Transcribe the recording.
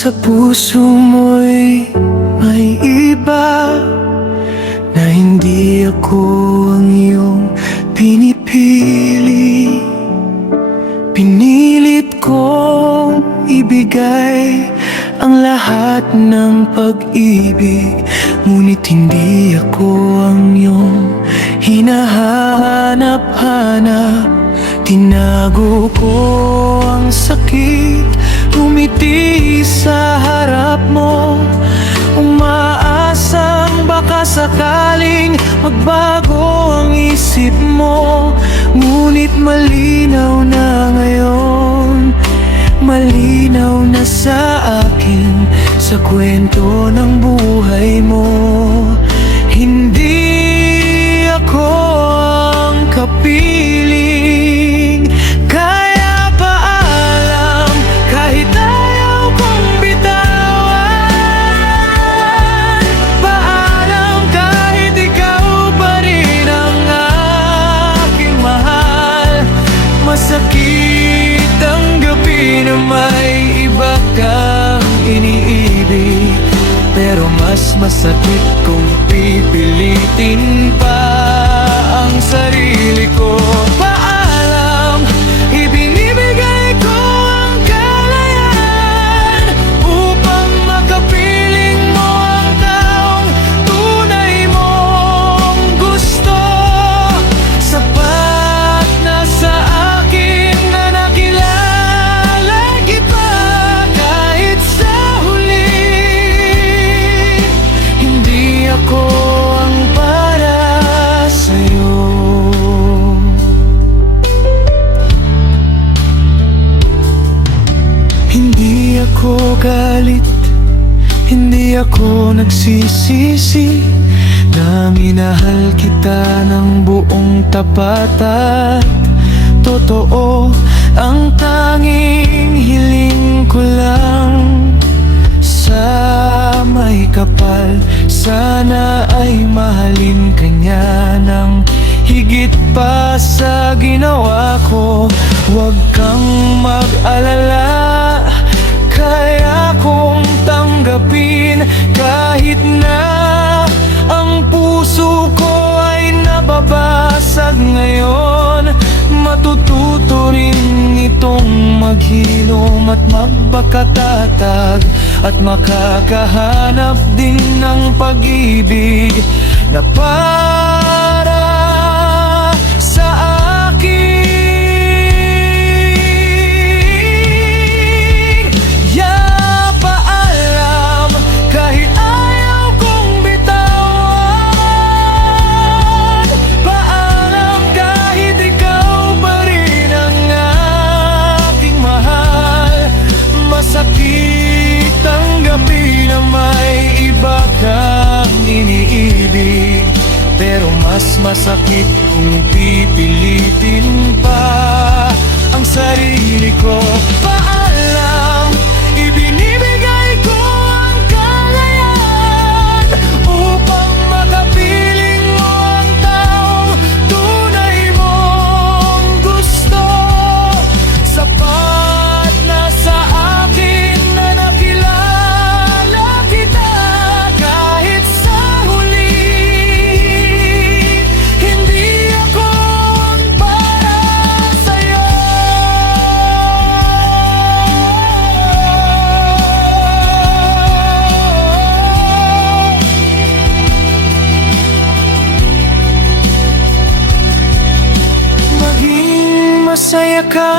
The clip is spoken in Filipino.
sa puso mo'y may iba, na hindi ako ang iyong pinipili. Pinilit kong ibigay ang lahat ng pag-ibig, ngunit hindi ako ang iyong hinahanap-hanap. Tinago ko ang sakit, umiti sa harap mo, umaasang baka sakaling magbago ang isip mo. Ngunit malinaw na ngayon, malinaw na sa akin, sa kwento ng buhay mo, hindi ako ang kapiling. Kaya paalam, kahit ayaw kong bitawan. Paalam, kahit ikaw pa rin ang aking mahal. Masakit tanggapin na may iba kang iniibig, pero mas masakit kung pipilitin pa ang sarili ko. Paalam, ibinibigay ko ang kalayaan upang makapiling mo ang taong tunay mong gusto. Sapat na sa akin na nakilala kita, kahit sa huli hindi ako ang para sa'yo. Hindi ako galit, hindi ako nagsisisi, na minahal kita ng buong tapat at totoo. Ang tanging hiling ko lang, sa may kapal, sana ay mahalin ka niya ng higit pa sa ginawa ko. Huwag kang mag-alala, kaya kong tanggapin kahit na ang puso ko ay nababasag ngayon. Matututo rin itong maghilom at magbakatatag, at makakahanap din ng pag-ibig na para sa akin. Yeah, paalam, kahit ayaw kong bitawan. Paalam, kahit ikaw pa rin ang aking mahal. Masakit tanggapin na may iba kang iniibig, pero mas masakit kung pipilitin pa ang sarili ko. Paalam, ibinibigay ko ang kalayaan upang makapiling mo ang taong tunay mong gusto. Sapat na sa akin na nakilala kita, kahit sa huli hindi ako ang para sa'yo. Maging masaya ka